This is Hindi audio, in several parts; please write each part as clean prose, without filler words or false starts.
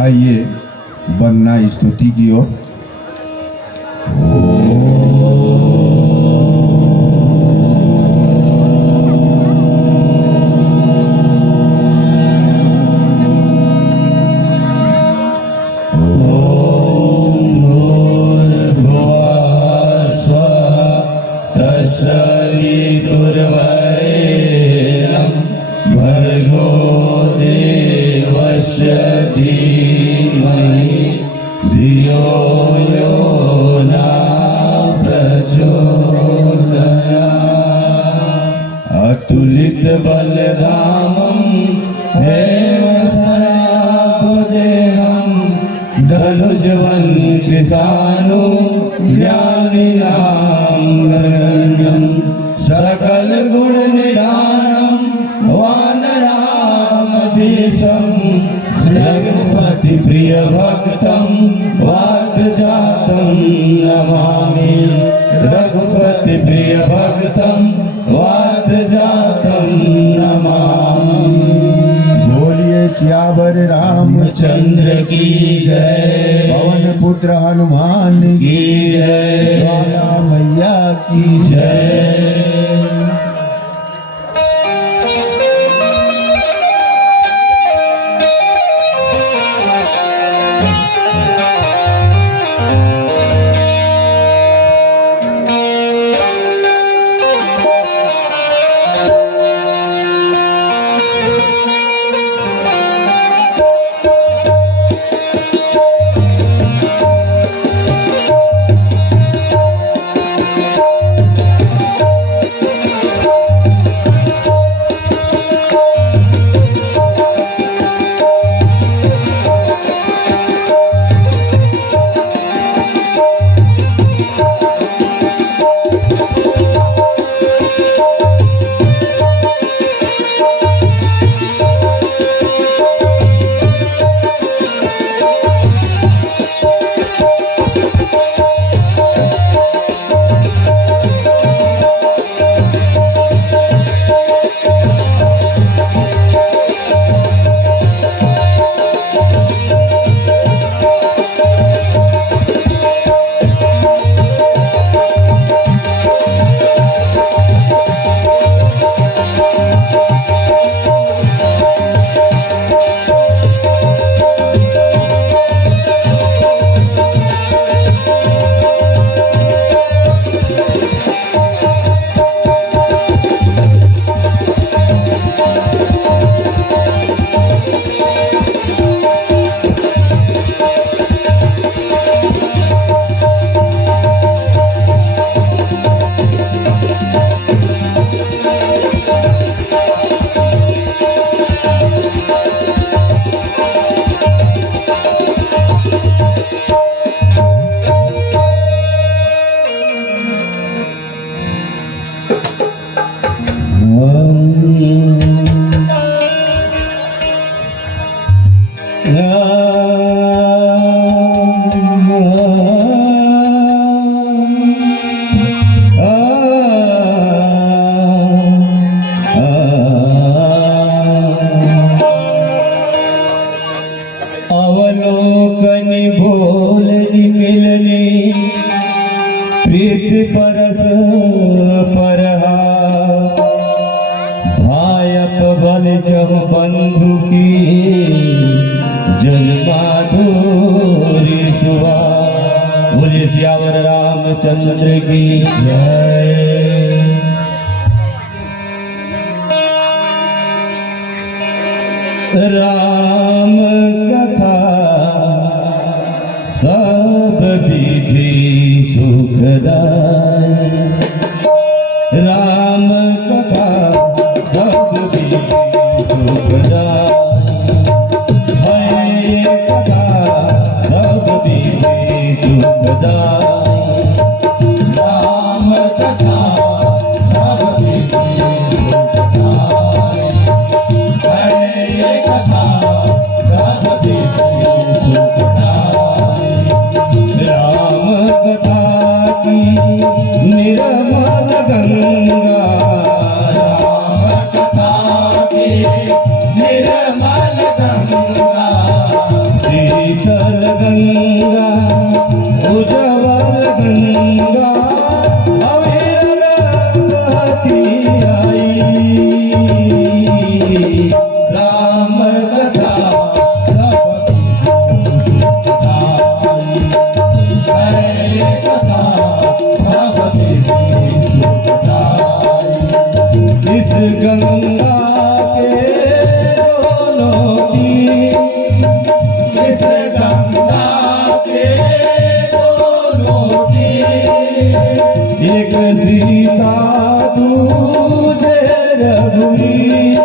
आइए बनना स्तुति की ओर। अतुलित बलधामं हेमसयाभुजेहं धनुजवन् कृशानु ज्ञानिनां गण्यं सकल गुण निधानं वानरामधीशं रघुपति प्रिय भक्तं वाग्जातं नमामि। रघुपति प्रिय भक्तं वाग्जातं नमामि। बोलिए सियावर रामचंद्र की जय। पवन पुत्र हनुमान की जय। ज्वाला मैया की जय। अवलोकनि भोलनि मिलनि प्रीति परस परहा भायप बल जब बंधु की जन्माधुरी सुहा। बोलिए सियावर रामचंद्र की जय। राम कथा सब विधि सुखदाई। राम कथा सब विधि सुखदाई। हरि कथा सब विधि सुखदाई। राम कथा सब विधि सुखदाई। हरि कथा सब विधि सुखदाई। राम कथा की निर्मल गंगा। राम कथा की निर्मल गंगा। गंगा उज्जवल गंगा अविरल बहती आई। राम कथा इस गंगा के दोनों तीर, इस गंगा के दोनों तीर, एक सीता दूजे रघुवीर,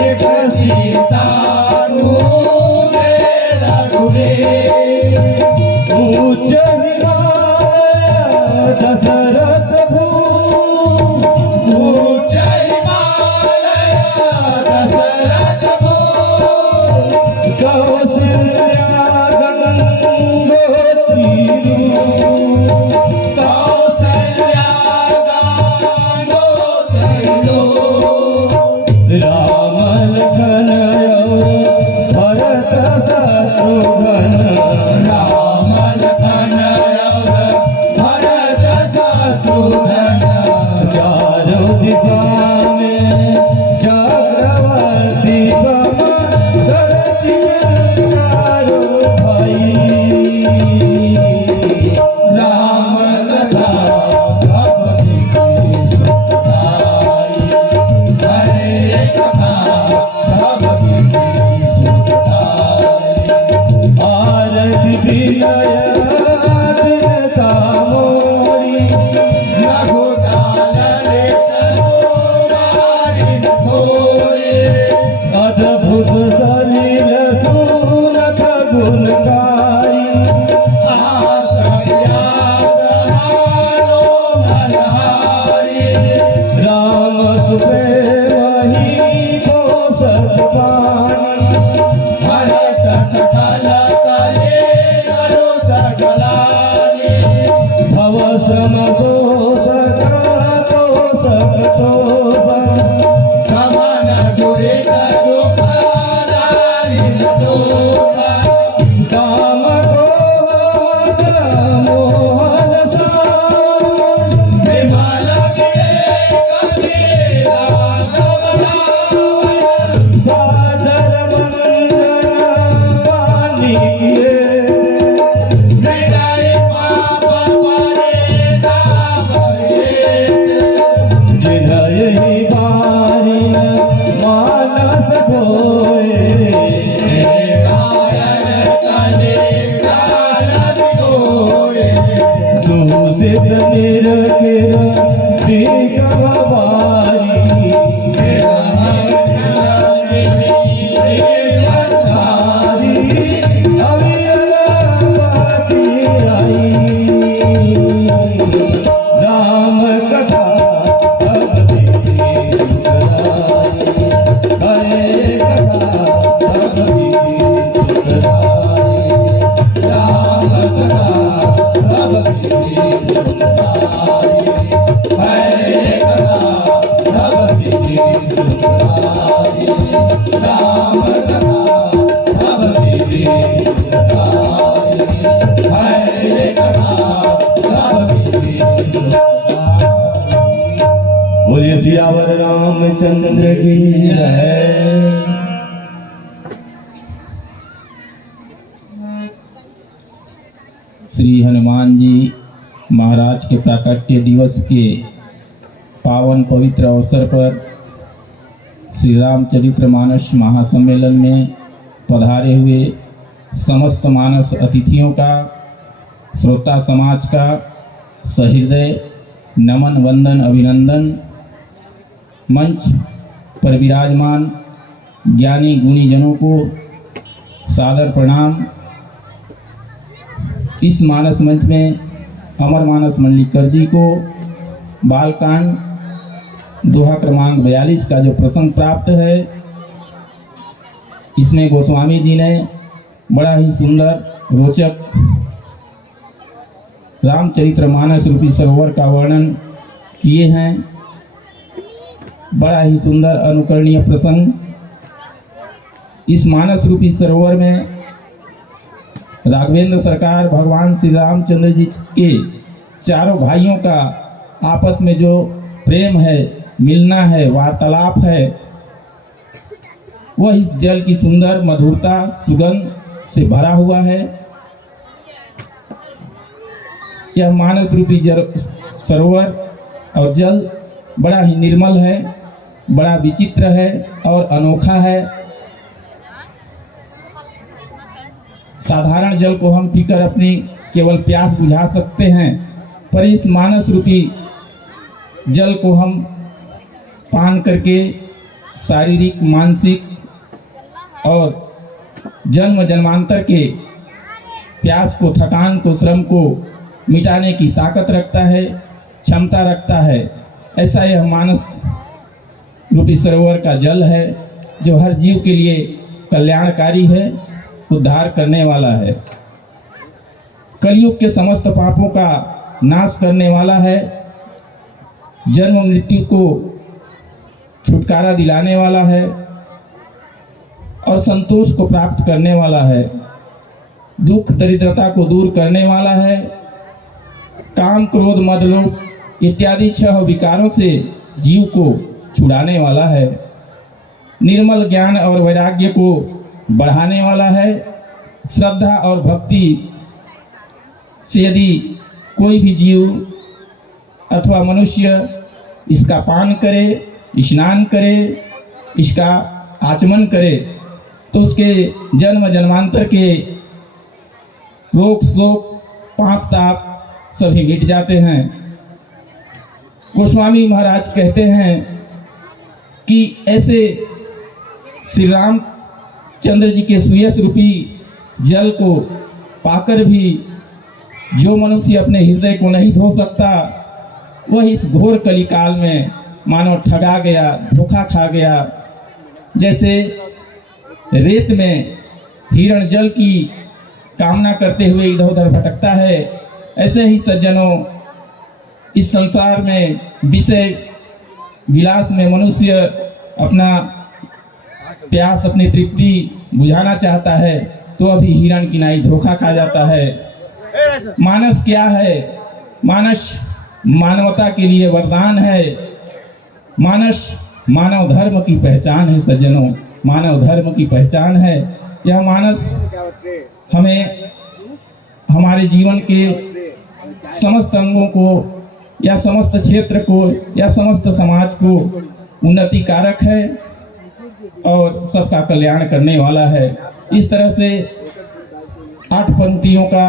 एक सीता दूजे रघुवीर। ऊंच हिमालय दशरथ भूमि, ऊंच हिमालय दशरथ भूमि, कौशल्या गंगोत्री रूप, कौशल्या गंगोत्री रूप। राम लखन भरत शत्रुघ्न, राम लखन भरत शत्रुघ्न, चारों दिशा में चक्रवर्ती सम चर्चित चारों भाई। राम कथा सबकी सुखदाई, हरे कथा सबकी सुखदाई। आरती विनय दिनता मोरी, रघुनाथने तनुवारी थोरी। अद्भुत सलिल सुनत गुणकारी, राम सुपे वही को सतपानी, भरत सकल कले करो सकलानी। भव श्रम शोषक तोषक तोषक, समन दुरित दुख दारिद्र दोष। काम क्रोध मोहन सावन, विमल विवेक राघव रावण। सादर वंदन पानी किए, हृदय पाप परे दागेत। जिनहि बारी मानस खोए, गायन कले गायन खोए। दूषित निरकिर दीर्घ बारी, अविरल बहती आई। राम कथा सबकी सुखदाई, हरे कथा सबकी सुखदाई। राम कथा सबकी सुखदाई, हरे कथा सबकी सुखदाई। राम कथा सबकी सुखदाई, हरे कथा सबकी सुखदाई। बोलिए सियावर रामचंद्र की जय। श्री हनुमान जी महाराज के प्राकट्य दिवस के पावन पवित्र अवसर पर श्री रामचरितमानस महासम्मेलन में पधारे हुए समस्त मानस अतिथियों का, श्रोता समाज का सहृदय नमन वंदन अभिनंदन। मंच पर विराजमान ज्ञानी गुणी जनों को सादर प्रणाम। इस मानस मंच में अमर मानस मल्लिकर जी को बालकांड दोहा क्रमांक 42 का जो प्रसंग प्राप्त है, इसमें गोस्वामी जी ने बड़ा ही सुंदर रोचक रामचरितमानस रूपी सरोवर का वर्णन किए हैं। बड़ा ही सुंदर अनुकरणीय प्रसंग। इस मानस रूपी सरोवर में राघवेंद्र सरकार भगवान श्री रामचंद्र जी के चारों भाइयों का आपस में जो प्रेम है, मिलना है, वार्तालाप है, वह इस जल की सुंदर मधुरता सुगंध से भरा हुआ है। यह मानस रूपी सरोवर और जल बड़ा ही निर्मल है, बड़ा विचित्र है और अनोखा है। साधारण जल को हम पीकर अपनी केवल प्यास बुझा सकते हैं, पर इस मानस रूपी जल को हम पान करके शारीरिक, मानसिक और जन्म जन्मांतर के प्यास को, थकान को, श्रम को मिटाने की ताकत रखता है, क्षमता रखता है। ऐसा यह मानस रूपी सरोवर का जल है जो हर जीव के लिए कल्याणकारी है, उद्धार करने वाला है, कलयुग के समस्त पापों का नाश करने वाला है, जन्म मृत्यु को छुटकारा दिलाने वाला है और संतोष को प्राप्त करने वाला है, दुख दरिद्रता को दूर करने वाला है, काम क्रोध मद लोभ इत्यादि 6 विकारों से जीव को छुड़ाने वाला है, निर्मल ज्ञान और वैराग्य को बढ़ाने वाला है। श्रद्धा और भक्ति से यदि कोई भी जीव अथवा मनुष्य इसका पान करे, स्नान करे, इसका आचमन करे, तो उसके जन्म जन्मांतर के रोग शोक पाप ताप सभी मिट जाते हैं। गोस्वामी महाराज कहते हैं कि ऐसे श्री रामचंद्र जी के सुयश रूपी जल को पाकर भी जो मनुष्य अपने हृदय को नहीं धो सकता, वह इस घोर कलिकाल में मानो ठगा गया, धोखा खा गया। जैसे रेत में हिरण जल की कामना करते हुए इधर उधर भटकता है, ऐसे ही सज्जनों इस संसार में विषय विलास में मनुष्य अपना प्यास, अपनी तृप्ति बुझाना चाहता है तो अभी हिरण की नाई धोखा खा जाता है। मानस क्या है? मानस मानवता के लिए वरदान है। मानस मानव धर्म की पहचान है सज्जनों, मानव धर्म की पहचान है। यह मानस हमें हमारे जीवन के समस्त अंगों को या समस्त क्षेत्र को या समस्त समाज को उन्नति कारक है और सबका कल्याण करने वाला है। इस तरह से 8 पंक्तियों का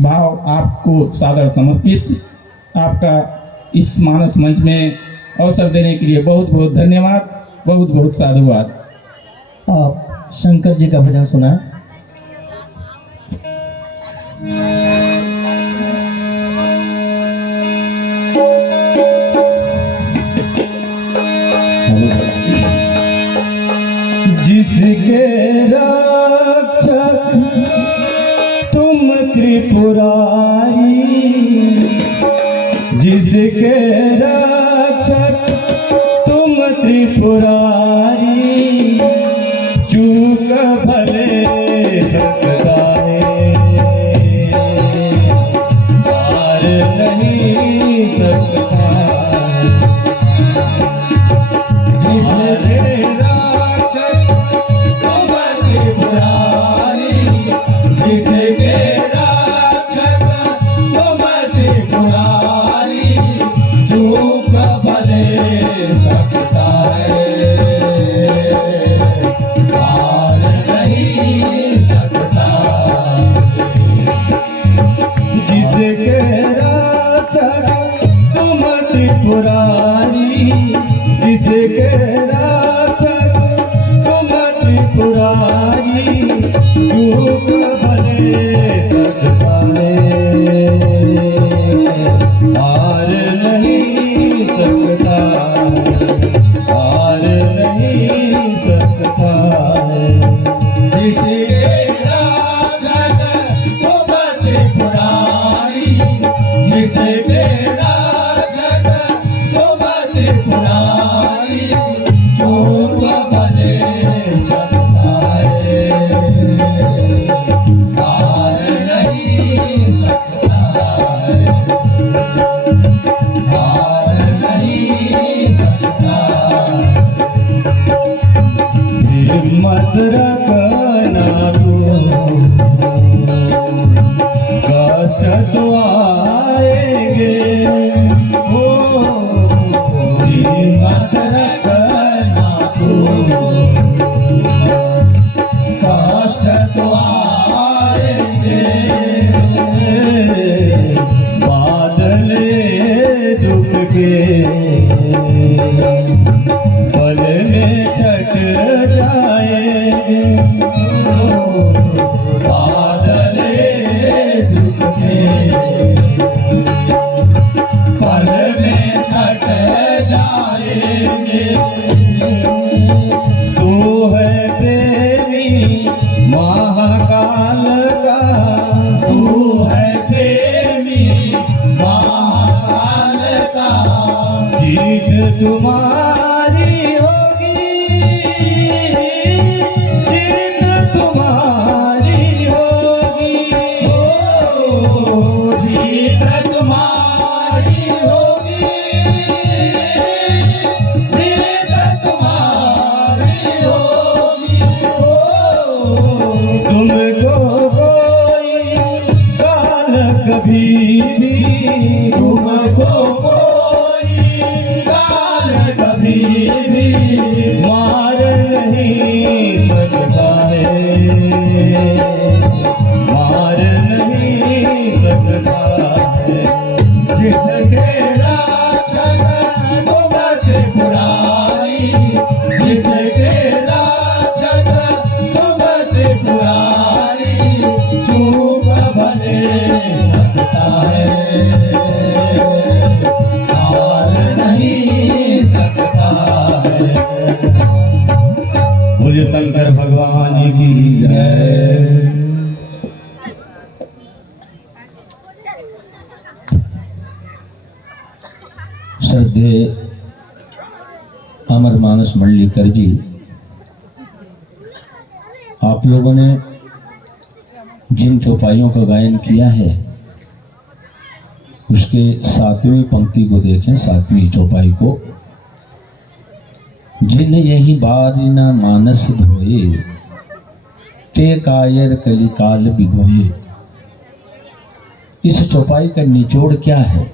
भाव आपको सादर समर्पित। आपका इस मानस मंच में अवसर देने के लिए बहुत बहुत धन्यवाद, बहुत बहुत साधुवाद। आप शंकर जी का भजन सुनाएं। जिसके रक्षक तुम त्रिपुरारी, जिसके रक्षक तुम त्रिपुरारी, चूक भले सकता है, पार नहीं सकता। जिसके सकता है। हिम्मत रखना तू, कष्ट तो आएंगे हो, हिम्मत रखना तू, कष्ट तो आएंगे, बादल दुख के पल में छट जाएंगे, बादल दुख के पल में छट जाएंगे। तू है प्रेमी महाकाल का, तू है प्रेमी महाकाल का, जीत तुम्हारी होगी, जीत तुम्हारी होगी, ओ जीत तुम्हारी होगी, जीत तुम्हारी होगी, ओ तुमको कोई काल कभी भी, तुमको कोई काल कभी भी मार नहीं सकता है, मार नहीं सकता है। जिसके राक्षस तुमत पुरानी, जिसके राक्षस तुमत पुरानी, चूक भले सकता है, हार नहीं सकता है। बोलिए शंकर भगवान की जय। श्रद्धे अमर मानस मंडलीकर जी, आप लोगों ने जिन चौपाइयों का गायन किया है उसके 7वीं पंक्ति को देखें, 7वीं चौपाई को। जिन यही बारी न मानस धोए, ते कायर कलिकाल बिगोए। इस चौपाई का निचोड़ क्या है,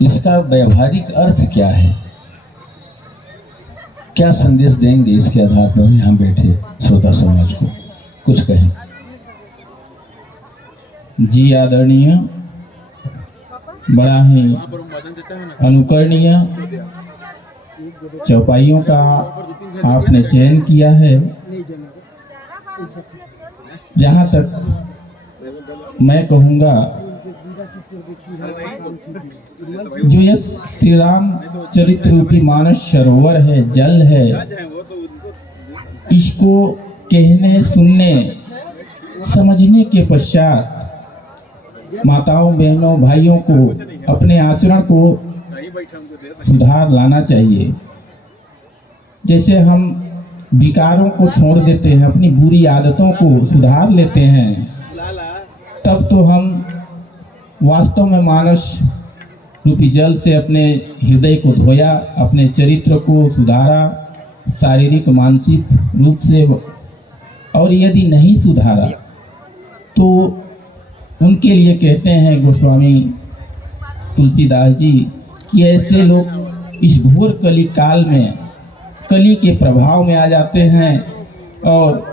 इसका व्यवहारिक अर्थ क्या है, क्या संदेश देंगे, इसके आधार पर यहाँ बैठे श्रोता समाज को कुछ कहें। जी आदरणीय, बड़ा ही अनुकरणीय चौपाइयों का आपने चयन किया है। जहाँ तक मैं कहूँगा, जो यह श्री राम चरित्र रूपी मानस सरोवर है, जल है, इसको कहने, सुनने, समझने के पश्चात माताओं, बहनों, भाइयों को अपने आचरण को सुधार लाना चाहिए। जैसे हम विकारों को छोड़ देते हैं, अपनी बुरी आदतों को सुधार लेते हैं, तब तो हम वास्तव में मानस रूपी जल से अपने हृदय को धोया, अपने चरित्र को सुधारा, शारीरिक मानसिक रूप से। और यदि नहीं सुधारा तो उनके लिए कहते हैं गोस्वामी तुलसीदास जी कि ऐसे लोग इस घोर कली काल में कली के प्रभाव में आ जाते हैं और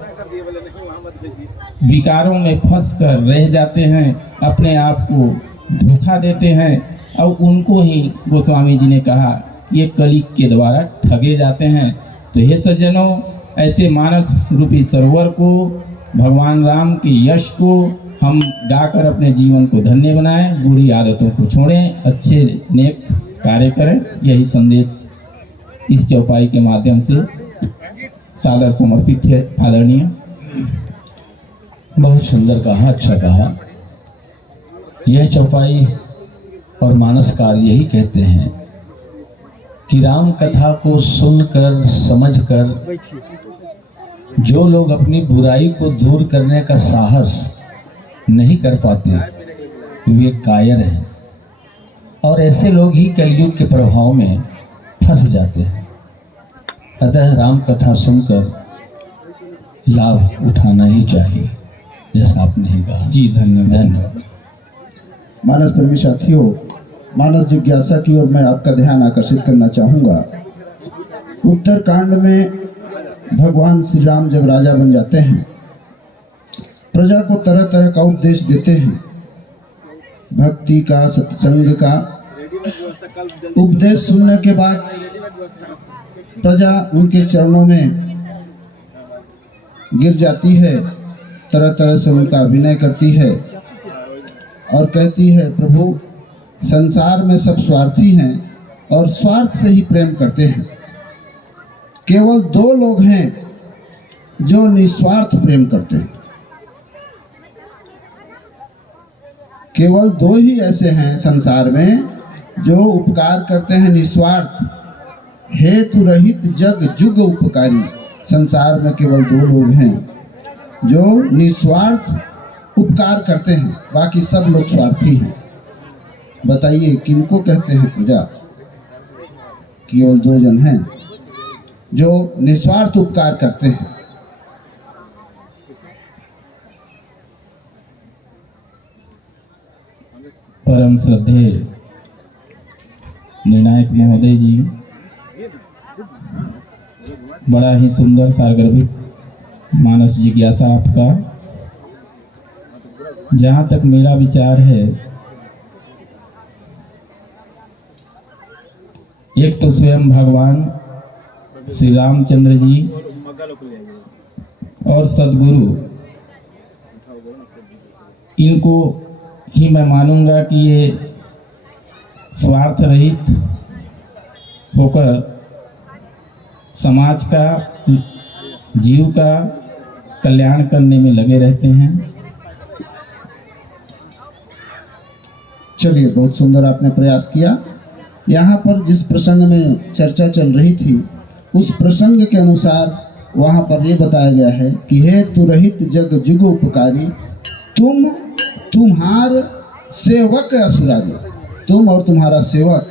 विकारों में फंस कर रह जाते हैं, अपने आप को धोखा देते हैं। और उनको ही गोस्वामी जी ने कहा ये कली के द्वारा ठगे जाते हैं। तो हे सज्जनों, ऐसे मानस रूपी सरोवर को, भगवान राम के यश को हम गाकर अपने जीवन को धन्य बनाएं, बुरी आदतों को छोड़ें, अच्छे नेक कार्य करें। यही संदेश इस चौपाई के माध्यम से सादर समर्पित है। आदरणीय, बहुत सुंदर कहा, अच्छा कहा। यह चौपाई और मानसकार यही कहते हैं कि राम कथा को सुनकर, समझकर जो लोग अपनी बुराई को दूर करने का साहस नहीं कर पाते, वे कायर हैं और ऐसे लोग ही कलयुग के प्रभाव में फंस जाते हैं। अतः राम कथा सुनकर लाभ उठाना ही चाहिए, जैसा आपने ही कहा। जी धन्यवाद। धन्यवाद। मानस प्रेमी साथियों, मानस जिज्ञासा की ओर मैं आपका ध्यान आकर्षित करना चाहूँगा। उत्तरकांड में भगवान श्री राम जब राजा बन जाते हैं, प्रजा को तरह तरह का उपदेश देते हैं, भक्ति का, सत्संग का। उपदेश सुनने के बाद प्रजा उनके चरणों में गिर जाती है, तरह तरह से उनका अभिनय करती है और कहती है, प्रभु संसार में सब स्वार्थी हैं और स्वार्थ से ही प्रेम करते हैं। केवल 2 लोग हैं जो निस्वार्थ प्रेम करते हैं। केवल 2 ही ऐसे हैं संसार में जो उपकार करते हैं निस्वार्थ, हेतु रहित जग जुग उपकारी। संसार में केवल 2 लोग हैं जो निस्वार्थ उपकार करते हैं, बाकी सब लोग स्वार्थी हैं। बताइए किनको कहते हैं प्रजा? केवल 2 जन हैं जो निस्वार्थ उपकार करते हैं। परम श्रद्धेय निर्णायक महोदय जी, बड़ा ही सुंदर सारगर्भित मानस जिज्ञासा आपका। जहाँ तक मेरा विचार है, एक तो स्वयं भगवान श्री रामचंद्र जी और सदगुरु, इनको ही मैं मानूंगा कि ये स्वार्थ रहित होकर समाज का, जीव का कल्याण करने में लगे रहते हैं। चलिए, बहुत सुंदर आपने प्रयास किया। यहाँ पर जिस प्रसंग में चर्चा चल रही थी, उस प्रसंग के अनुसार वहाँ पर ये बताया गया है कि हेतु रहित जग जुग उपकारी, तुम्हार सेवक असुरारी। तुम और तुम्हारा सेवक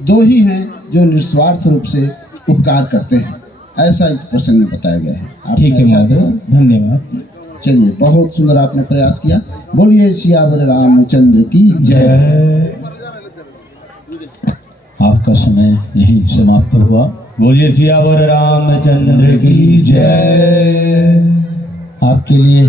2 ही हैं जो निस्वार्थ रूप से उपकार करते हैं, ऐसा इस प्रसंग में बताया गया है। ठीक है अच्छा महोदय, धन्यवाद। चलिए, बहुत सुंदर आपने प्रयास किया। बोलिए सियावर रामचंद्र की जय। आपका समय यही समाप्त हुआ। बोलिए सियावर रामचंद्र की जय। आपके लिए